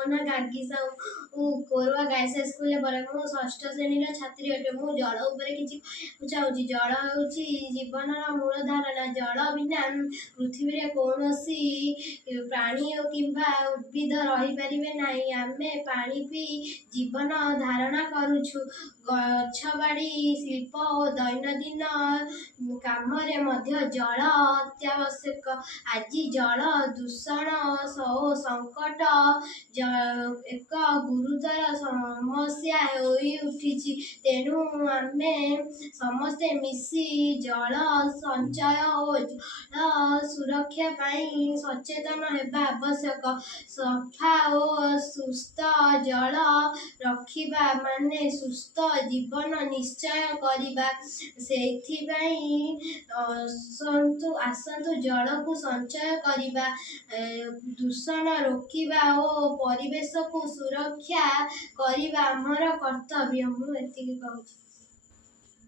ମୋ ନାଁ ଗାର୍ଗୀ ସାହୁ କୋରୁଆ ଗାର୍ଲସ ସ୍କୁଲରେ ପଢ଼େ। ମୁଁ ଷଷ୍ଠ ଶ୍ରେଣୀର ଛାତ୍ରୀ ଅଟେ। ମୁଁ ଜଳ ଉପରେ କିଛି କହିବାକୁ ଚାହୁଁଛି। ଜଳ ହେଉଛି ଜୀବନର ମୂଳ ଧାରଣା। ଜଳ ବିନା ପୃଥିବୀରେ କୌଣସି ପ୍ରାଣୀ କିମ୍ବା ଉଦ୍ଭିଦ ରହିପାରିବେ ନାହିଁ। ଆମେ ପାଣି ପିଇ ଜୀବନ ଧାରଣ କରୁଛୁ। ଗଛବାଡ଼ି, ଶିଳ୍ପ ଓ ଦୈନନ୍ଦିନ କାମରେ ମଧ୍ୟ ଜଳ ଅତ୍ୟାବଶ୍ୟକ। ଆଜି ଜଳ ଦୂଷଣ ଓ ସଙ୍କଟ ଏକ ଗୁରୁତର ସମସ୍ୟା ହୋଇଉଠିଛି। ତେଣୁ ଆମେ ସମସ୍ତେ ମିଶି ଜଳ ସଞ୍ଚୟ ଓ ଜଳ ସୁରକ୍ଷା ପାଇଁ ସଚେତନ ହେବା ଆବଶ୍ୟକ। ସଫା ଓ ସୁସ୍ଥ ଜଳ ରଖିବା ମାନେ ସୁସ୍ଥ ଜୀବନ ନିଶ୍ଚୟ କରିବା। ସେଥିପାଇଁ ଆସନ୍ତୁ ଜଳକୁ ସଞ୍ଚୟ କରିବା, ଦୂଷଣ ରୋକିବା ଓ ପରିବେଶକୁ ସୁରକ୍ଷା କରିବା ଆମର କର୍ତ୍ତବ୍ୟ। ମୁଁ ଏତିକି କହୁଛି।